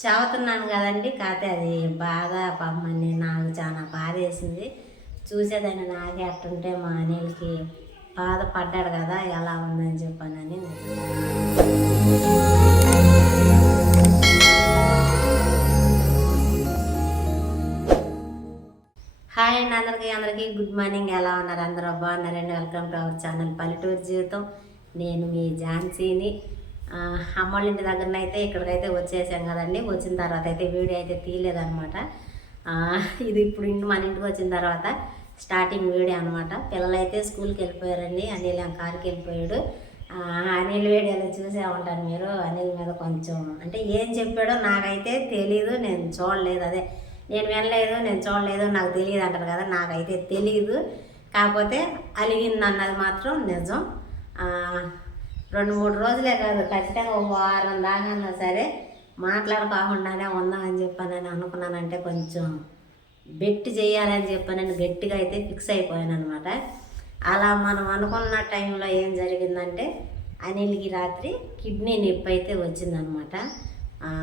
చదువుతున్నాను కదండి. కాకపోతే అది బాగా పమ్మని నాకు చాలా బాధ వేసింది. చూసేదాన్ని నాకే అట్టుంటే మా అనిల్కి బాధపడ్డాడు కదా ఎలా ఉందని చెప్పానని. హాయ్ అండి అందరికీ అందరికీ గుడ్ మార్నింగ్. ఎలా ఉన్నారు? అందరూ బాగున్నారండి? వెల్కమ్ టు అవర్ ఛానల్ పల్లెటూరు జీవితం. నేను మీ ఝాన్సీని. అమ్మోళ్ళ ఇంటి దగ్గర అయితే ఇక్కడికైతే వచ్చేసాం కదండి. వచ్చిన తర్వాత అయితే వీడియో అయితే తీయలేదు అనమాట ఇది ఇప్పుడు ఇంటి మన ఇంటికి వచ్చిన తర్వాత స్టార్టింగ్ వీడియో అనమాట పిల్లలు అయితే స్కూల్కి వెళ్ళిపోయారండి. అనిల్ కారుకి వెళ్ళిపోయాడు. అనిల్ వీడియోలో చూసే ఉంటాను మీరు. అనిల్ మీద కొంచెం అంటే ఏం చెప్పాడో నాకైతే తెలీదు. నేను చూడలేదు. అదే నేను వినలేదు నేను చూడలేదు నాకు తెలియదు అంటారు కదా నాకైతే తెలియదు కాకపోతే అలిగింది అన్నది మాత్రం నిజం. రెండు మూడు రోజులే కాదు ఖచ్చితంగా ఒక వారం దాకా సరే మాట్లాడుకోకుండానే ఉందామని చెప్పానని అనుకున్నానంటే కొంచెం బెట్టి చేయాలని చెప్పానని గట్టిగా అయితే ఫిక్స్ అయిపోయాను అనమాట అలా మనం అనుకున్న టైంలో ఏం జరిగిందంటే అనిల్కి రాత్రి కిడ్నీ నొప్పి అయితే వచ్చిందనమాట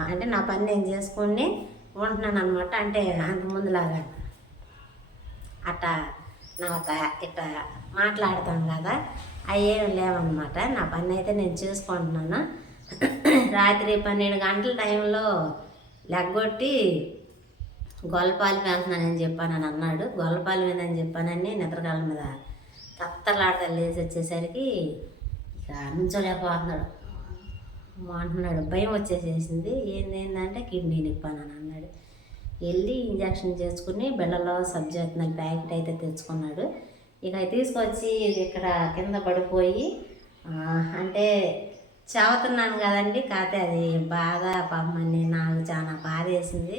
అంటే నా పని నేను చేసుకుని ఉంటున్నాను అనమాట అంటే అంతకుముందులాగా అట్ట ఇట్లా ఇట్ట మాట్లాడతాం కదా అయ్యేం లేవన్నమాట నా పని అయితే నేను చూసుకుంటున్నాను. రాత్రి పన్నెండు గంటల టైంలో లెగ్గొట్టి గొల్లపాలు వెళ్తున్నానని చెప్పానని అన్నాడు. గొల్లపాలు ఏందని చెప్పానని నిద్రకాల మీద తత్తలాడతా లేచి వచ్చేసరికి ఇక నుంచోలేకపోతున్నాడు. అంటున్నాడు. భయం వచ్చేసేసింది. ఏందేందంటే ఏంటంటే కిడ్నీ నిప్పానని అన్నాడు. వెళ్ళి ఇంజక్షన్ చేసుకుని బిళ్ళలో సబ్జెక్ట్ ప్యాకెట్ అయితే తెచ్చుకున్నాడు. ఇక తీసుకొచ్చి ఇక్కడ కింద పడిపోయి అంటే చదువుతున్నాను కదండి కాకపోతే అది బాధ పమ్మని నాకు చాలా బాధ వేసింది.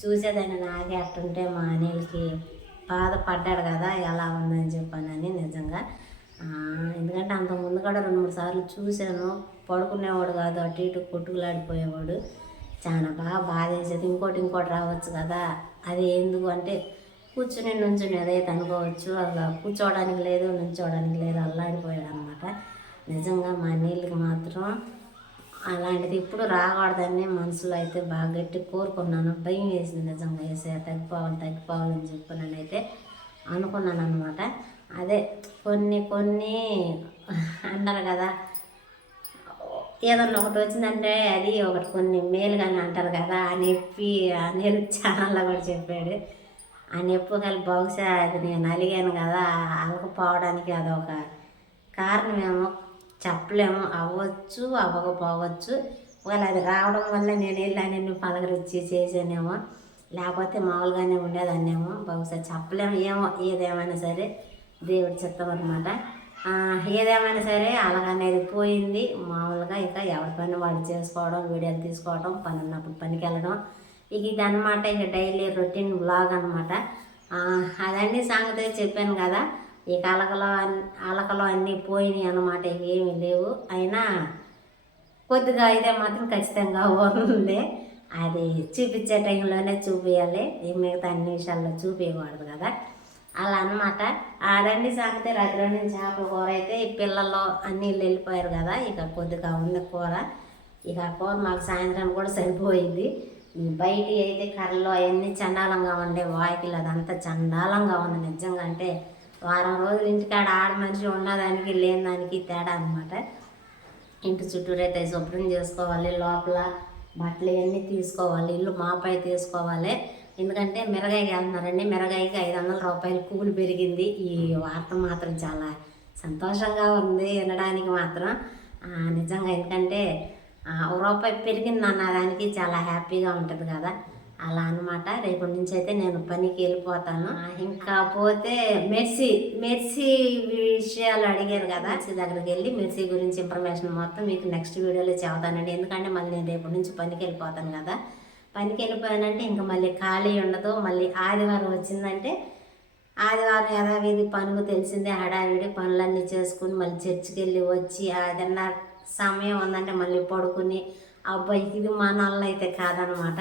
చూసేదాన్ని నాకే అట్టుంటే మా అనిల్కి బాధపడ్డాడు కదా ఎలా ఉందని చెప్పానని నిజంగా. ఎందుకంటే అంతకుముందు ముందు కూడా రెండు మూడు సార్లు చూశాను. పడుకునేవాడు కాదు అటు ఇటు కొట్టుకులాడిపోయేవాడు. చాలా బాగా బాధేసేది. ఇంకోటి ఇంకోటి రావచ్చు కదా. అది ఎందుకు అంటే కూర్చుని నుంచుని ఏదైతే అనుకోవచ్చు అలా కూర్చోవడానికి లేదు నుంచోవడానికి లేదు అల్లాడిపోయాడు అనమాట నిజంగా మా నీళ్ళకి మాత్రం అలాంటిది ఇప్పుడు రాకూడదని మనసులో అయితే బాగా గట్టి కోరుకున్నాను. భయం వేసింది నిజంగా. వేసే తగ్గిపోవాలి తగ్గిపోవాలని చెప్పి నేనైతే అనుకున్నాను అనమాట అదే కొన్ని కొన్ని అంటారు కదా ఏదన్నా ఒకటి వచ్చిందంటే అది ఒకటి కొన్ని మేలుగానే అంటారు కదా ఆ నొప్పి ఆ నేను ఛానల్లో కూడా చెప్పాడు. ఆ నొప్పి బహుశా అది నేను అలిగాను కదా అలకపోవడానికి అదొక కారణమేమో చెప్పలేము. అవ్వచ్చు అవ్వకపోవచ్చు. ఒకవేళ అది రావడం వల్ల నేను వెళ్ళాను అన్ని పలకరించి చేసానేమో లేకపోతే మామూలుగానే ఉండేదాన్నేమో బహుశా చెప్పలేము. ఏమో ఏదేమైనా సరే దేవుడి చిత్తం అనమాట ఏదేమైనా సరే అలాగనేది పోయింది. మామూలుగా ఇక ఎవరి పని వాళ్ళు చేసుకోవడం వీడియోలు తీసుకోవడం పని ఉన్నప్పుడు పనికి వెళ్ళడం. ఇక ఇది అనమాట ఇక డైలీ రొటీన్ బ్లాగ్ అనమాట అదన్నీ సంగతి చెప్పాను కదా. ఇక అలకలో అన్- అలకలో అన్నీ పోయినాయి అనమాట ఏమీ లేవు. అయినా కొద్దిగా అయితే మాత్రం ఖచ్చితంగా ఉంది. అది చూపించే టైంలోనే చూపించాలి మిగతా అన్ని విషయాల్లో చూపించకూడదు కదా. అలా అనమాట ఆడండి సంగతి రాత్రి నుంచి చేపల కూర అయితే ఈ పిల్లలు అన్నీ వెళ్ళిపోయారు కదా ఇక కొద్దిగా ఉంది కూర. ఇక కూర మాకు సాయంత్రం కూడా సరిపోయింది. బయట అయితే కర్రలు అవన్నీ చండాలంగా ఉండే వాకిలు అదంతా చండాలంగా ఉంది నిజంగా అంటే. వారం రోజులు ఇంటికాడ ఆడ మనిషి ఉన్నదానికి లేని దానికి తేడా అనమాట ఇంటి చుట్టూరు అయితే శుభ్రం చేసుకోవాలి లోపల బట్టలు ఇవన్నీ తీసుకోవాలి ఇల్లు మాపై తీసుకోవాలి. ఎందుకంటే మిరగాయకి వెళ్తున్నారండి మిరగాయకి ఐదు వందల రూపాయలు కూలి పెరిగింది. ఈ వార్త మాత్రం చాలా సంతోషంగా ఉంది వినడానికి మాత్రం. నిజంగా ఎందుకంటే ఆ, ఒక రూపాయి పెరిగింది అన్న దానికి చాలా హ్యాపీగా ఉంటుంది కదా. అలా అనమాట రేపటి నుంచి అయితే నేను పనికి వెళ్ళిపోతాను. ఇంకా పోతే మెర్సీ మెర్సీ విషయాలు అడిగారు కదా మెర్సీ దగ్గరికి వెళ్ళి మెర్సీ గురించి ఇన్ఫర్మేషన్ మొత్తం మీకు నెక్స్ట్ వీడియోలో చెబుతానండి. ఎందుకంటే మళ్ళీ నేను రేపటి నుంచి పనికి వెళ్ళిపోతాను కదా. పనికి వెళ్ళిపోయానంటే ఇంకా మళ్ళీ ఖాళీ ఉండదు. మళ్ళీ ఆదివారం వచ్చిందంటే ఆదివారం యథావిధి పనులు తెలిసిందే హడావిడి పనులన్నీ చేసుకుని మళ్ళీ చర్చికి వెళ్ళి వచ్చి ఏదన్నా సమయం ఉందంటే మళ్ళీ పడుకుని అబ్బాయి ఇది మా నల్ల అయితే కాదనమాట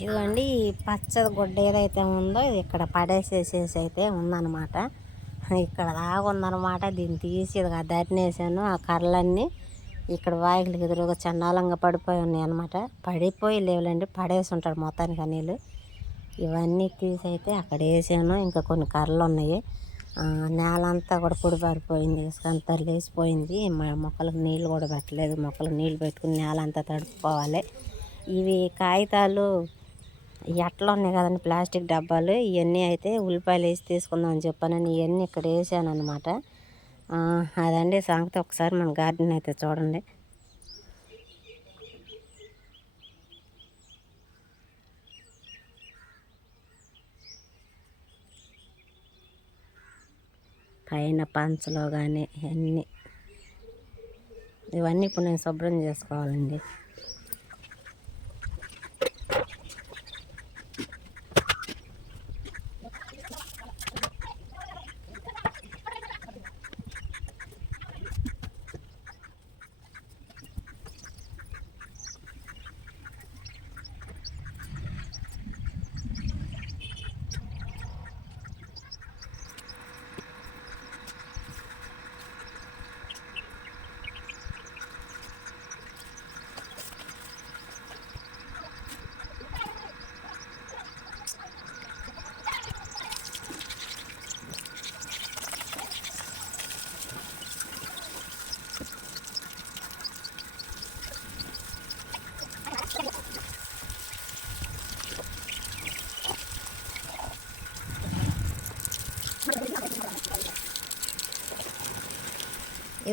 ఇదిగోండి ఈ పచ్చడి గుడ్డ ఏదైతే ఉందో ఇది ఇక్కడ పడేసేసేసి అయితే ఉందన్నమాట. ఇక్కడ దాకా ఉందన్నమాట. దీన్ని తీసి ఇది దట్టినేసాను ఆ కర్రలన్నీ ఇక్కడ వాయిలకి ఎదురుగా చండాలంగా పడిపోయి ఉన్నాయి అనమాట పడిపోయి లేవులేండి పడేసి ఉంటాడు మొత్తానికి నీళ్ళు. ఇవన్నీ తీసి అయితే అక్కడ వేసాను. ఇంకా కొన్ని కర్రలు ఉన్నాయి. నేల అంతా కూడా పొడి పారిపోయింది అంతా లేసిపోయింది. మా మొక్కలకు నీళ్ళు కూడా పెట్టలేదు. మొక్కలకు నీళ్ళు పెట్టుకుని నేల అంతా తడుపుకోవాలి. ఇవి కాగితాలు ఎట్లా ఉన్నాయి కదండి ప్లాస్టిక్ డబ్బాలు. ఇవన్నీ అయితే ఉల్లిపాయలు వేసి తీసుకుందాం అని చెప్పానని ఇవన్నీ ఇక్కడ వేసాను అనమాట అదండి సంగతి. ఒకసారి మన గార్డెన్ అయితే చూడండి. పైన పంచలో కానీ అన్నీ ఇవన్నీ ఇప్పుడు నేను శుభ్రం చేసుకోవాలండి.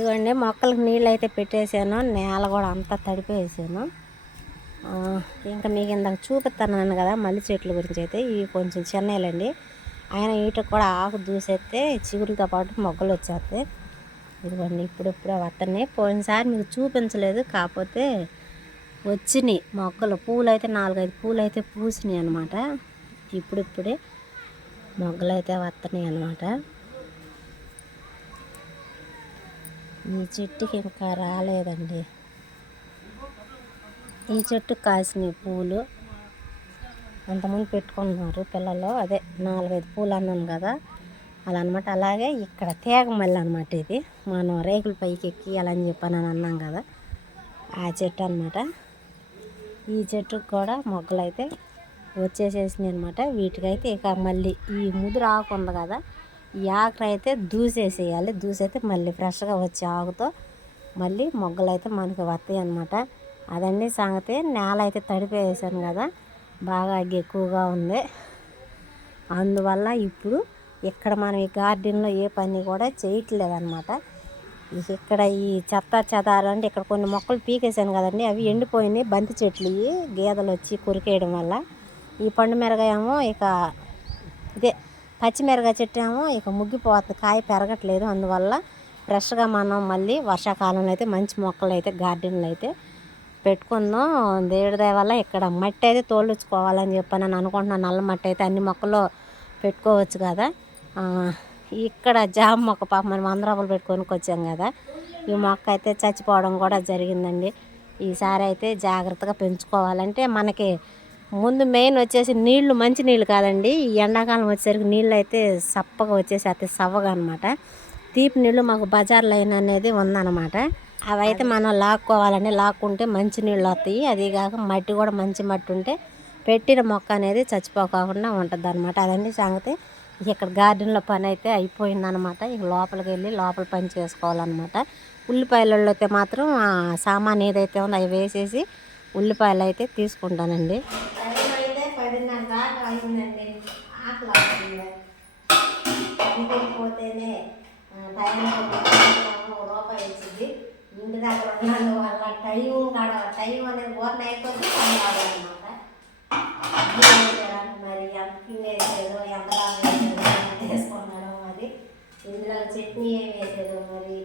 ఇదిగోండి మొక్కలకు నీళ్ళు అయితే పెట్టేసాను. నేల కూడా అంతా తడిపేసాను. ఇంకా మీకు ఇందాక చూపిస్తాను కదా మల్లి చెట్ల గురించి అయితే. ఇవి కొంచెం చిన్నలండి ఆయన వీటికి కూడా ఆకు దూసేస్తే చిగురులతో పాటు మొగ్గలు వచ్చేస్తాయి. ఇదిగోండి ఇప్పుడిప్పుడే వస్తున్నాయి పోయినసారి మీకు చూపించలేదు కాకపోతే వచ్చినాయి మొక్కలు. పూలు అయితే నాలుగైదు పూలు అయితే పూసినాయి అనమాట ఇప్పుడిప్పుడే మొగ్గలు అయితే వస్తున్నాయి అనమాట ఈ చెట్టుకి ఇంకా రాలేదండి. ఈ చెట్టు కాసినాయి పూలు. అంతమంది పెట్టుకున్నారు పిల్లలు. అదే నాలుగైదు పూలు అన్నాను కదా. అలా అనమాట అలాగే ఇక్కడ తేగ మల్లి అనమాట ఇది. మనం రేకుల పైకి ఎక్కి అలా అని చెప్పాను అని అన్నాం కదా. ఆ చెట్టు అనమాట ఈ చెట్టుకు కూడా మొగ్గలు అయితే వచ్చేసేసినాయి అనమాట వీటికైతే ఇక మళ్ళీ ఈ ముదురు ఆకు ఉంది కదా. ఈ ఆకులు అయితే దూసేసేయాలి. దూసైతే మళ్ళీ ఫ్రెష్గా వచ్చే ఆకుతో మళ్ళీ మొగ్గలు అయితే మనకి వస్తాయి అనమాట అదండి సంగతి నేల అయితే తడిపేసాను కదా బాగా ఎక్కువగా ఉంది. అందువల్ల ఇప్పుడు ఇక్కడ మనం ఈ గార్డెన్లో ఏ పని కూడా చేయట్లేదన్నమాట. ఇక్కడ ఈ చెత్త చెదారు అంటే ఇక్కడ కొన్ని మొక్కలు పీకేసాను కదండి అవి ఎండిపోయినాయి. బంతి చెట్లు ఇవి గేదెలు వచ్చి కొరికేయడం వల్ల. ఈ పండు మిరగాయేమో ఇక ఇదే పచ్చిమిరగాయ చెట్టు ఏమో ఇక ముగ్గిపోతుంది కాయ పెరగట్లేదు. అందువల్ల ఫ్రెష్గా మనం మళ్ళీ వర్షాకాలంలో అయితే మంచి మొక్కలు అయితే గార్డెన్లో అయితే పెట్టుకుందాం. దేవుడి దయ వల్ల ఇక్కడ మట్టి అయితే తోలుచుకోవాలని చెప్పి నేను అనుకుంటున్నాను. నల్ల మట్టి అయితే అన్ని మొక్కలు పెట్టుకోవచ్చు కదా. ఇక్కడ జామ మొక్క పాప మనం వంద రూపాయలు పెట్టుకొని వచ్చాం కదా. ఈ మొక్క అయితే చచ్చిపోవడం కూడా జరిగిందండి. ఈసారి అయితే జాగ్రత్తగా పెంచుకోవాలంటే మనకి ముందు మెయిన్ వచ్చేసి నీళ్ళు మంచి నీళ్ళు కాదండి. ఈ ఎండాకాలం వచ్చేసరికి నీళ్ళు అయితే సప్పగా వచ్చేసి అయితే సవ్వగా అనమాట తీపి నీళ్ళు మాకు బజార్ లైన్ అనేది ఉందన్నమాట. అవి అయితే మనం లాక్కోవాలండి. లాక్కుంటే మంచి నీళ్ళు వస్తాయి. అది కాక మట్టి కూడా మంచి మట్టి ఉంటే పెట్టిన మొక్క అనేది చచ్చిపోకుండా ఉంటుంది అనమాట అదండి సంగతి ఇక్కడ గార్డెన్లో పని అయితే అయిపోయిందనమాట ఇక లోపలికి వెళ్ళి లోపల పని చేసుకోవాలన్నమాట. ఉల్లిపాయలలో అయితే మాత్రం సామాన్ ఏదైతే ఉందో అవి వేసేసి ఉల్లిపాయలు అయితే తీసుకుంటానండి. అయితే పదిన్నర దాకా అయిందండి ఆకలి పోతేనే ఒక రూపాయి వచ్చింది ఇంటి దగ్గర ఉన్నాను వల్ల టైం కాడ టైం అనేది ఓర్న అయిపోతే పని కావాలన్నమాట మరి? ఎంత పిండి వేసారో ఎంత బాగా వేసారో ఎంత మరి? ఇందులో చట్నీ ఏం వేసారో మరి?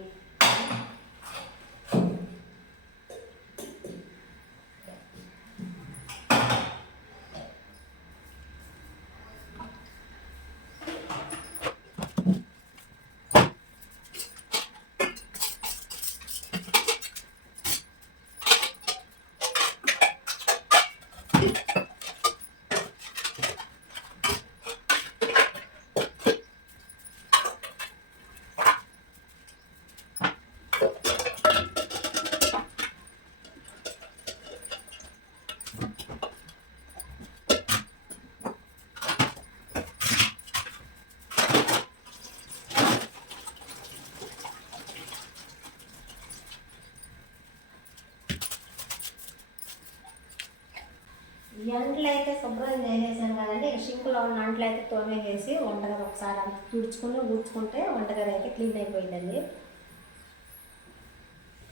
ఈ అయితే శుభ్రం చేసేసాను కదండి. షింకులో ఉన్న అంట్లు అయితే తోమేసేసి వంటగది ఒకసారి అంత తుడుచుకుని ఊడ్చుకుంటే వంటగది అయితే క్లీన్ అయిపోయిందండి.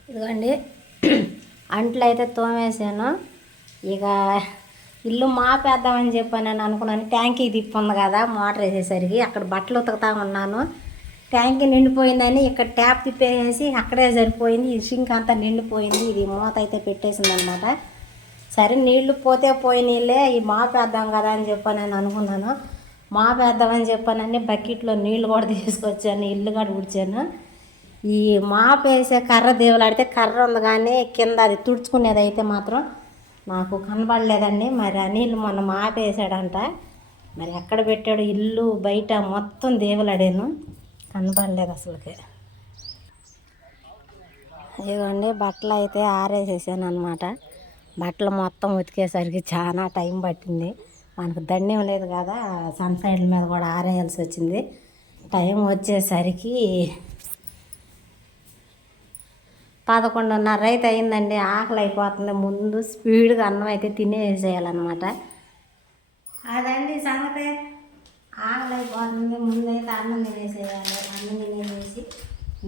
ఇదిగోండి. అంట్లు అయితే తోమేసాను. ఇక ఇల్లు మాపేద్దామని చెప్పి నేను అనుకున్నాను. ట్యాంకీ తిప్పి ఉంది కదా మోటార్ వేసేసరికి అక్కడ బట్టలు ఉతుకుతా ఉన్నాను. ట్యాంకీ నిండిపోయిందని ఇక్కడ ట్యాప్ తిప్పేసి అక్కడే సరిపోయింది. ఈ సింక్ అంతా నిండిపోయింది. ఇది మూత అయితే పెట్టేసింది అనమాట సరే నీళ్ళు పోతే పోయి నీళ్ళే ఈ మాపేద్దాం కదా అని చెప్పి నేను అనుకున్నాను. మాపేద్దామని చెప్పానని బకెట్లో నీళ్ళు కూడా తీసుకొచ్చాను ఇల్లు కూడా ఉడిచాను ఈ మాపేసే వేసే కర్ర దేవులాడితే కర్ర ఉంది కానీ కింద అది తుడుచుకునేది అయితే మాత్రం నాకు కనబడలేదండి. మరి అనిల్ మొన్న మాపేసాడంట మరి ఎక్కడ పెట్టాడు ఇల్లు బయట మొత్తం దేవులాడాను. కనబడలేదు అసలుకి. ఇదిగోండి బట్టలు అయితే ఆరేసేసాను అనమాట బట్టలు మొత్తం ఉతికేసరికి చాలా టైం పట్టింది. మనకు దండం లేదు కదా సన్ సైడ్ మీద కూడా ఆరేయాల్సి వచ్చింది. టైం వచ్చేసరికి పదకొండున్నర అయితే అయిందండి ఆకలి అయిపోతుంది. ముందు స్పీడ్గా అన్నం అయితే తినేసేయాలన్నమాట. అదండి సంగతి. ఆకలి అయిపోతుంది ముందైతే అన్నం తినేసేయాలి. అన్నం తినేసేసి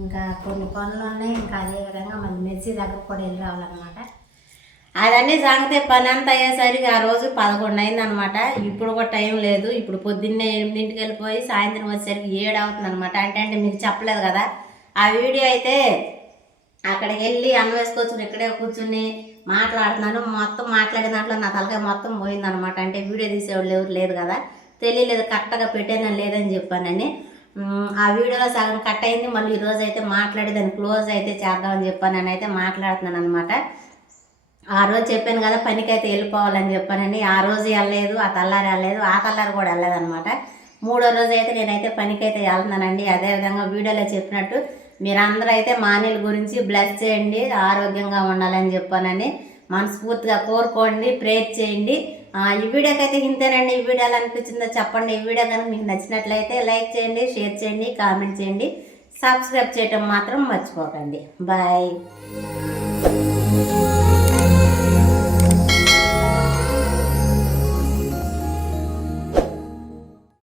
ఇంకా కొన్ని పనులు ఉన్నాయి ఇంకా అదే విధంగా మళ్ళీ మెస్సీ దగ్గర కూడా వెళ్ళి రావాలన్నమాట. అదన్నీ సాగితే పని అంతా అయ్యేసరికి ఆ రోజు పదకొండు అయింది అనమాట ఇప్పుడు కూడా టైం లేదు. ఇప్పుడు పొద్దున్నే ఎనిమిదింటికి వెళ్ళిపోయి సాయంత్రం వచ్చేసరికి ఏడు అవుతుంది అనమాట అంటే అంటే మీకు చెప్పలేదు కదా. ఆ వీడియో అయితే అక్కడికి వెళ్ళి అన్నం ఇక్కడే కూర్చుని మాట్లాడుతున్నాను. మొత్తం మాట్లాడిన దాంట్లో నా తలకాయ మొత్తం పోయిందనమాట. అంటే వీడియో తీసేవాళ్ళు ఎవరు లేదు కదా. తెలియలేదు కరెక్ట్గా పెట్టాను లేదని చెప్పానని. ఆ వీడియోలో సగం కట్ అయింది. మళ్ళీ ఈరోజు అయితే మాట్లాడి దాన్ని క్లోజ్ అయితే చేద్దామని చెప్పాను అయితే మాట్లాడుతున్నాను అనమాట ఆ రోజు చెప్పాను కదా పనికైతే వెళ్ళిపోవాలని చెప్పానని. ఆ రోజు వెళ్ళలేదు ఆ తల్లారి వెళ్ళలేదు ఆ తల్లారి కూడా వెళ్ళలేదనమాట మూడో రోజు అయితే నేనైతే పనికి అయితే వెళ్తున్నానండి అదేవిధంగా వీడియోలో చెప్పినట్టు మీరందరూ అయితే మానేల గురించి బ్లెస్ చేయండి ఆరోగ్యంగా ఉండాలని చెప్పానని మనస్ఫూర్తిగా కోరుకోండి ప్రేర్ చేయండి. ఈ వీడియోకి అయితే ఇంతేనండి. ఈ వీడియో ఎలా అనిపించిందో చెప్పండి. ఈ వీడియో కనుక మీకు నచ్చినట్లయితే లైక్ చేయండి షేర్ చేయండి కామెంట్ చేయండి. సబ్స్క్రైబ్ చేయటం మాత్రం మర్చిపోకండి. బాయ్.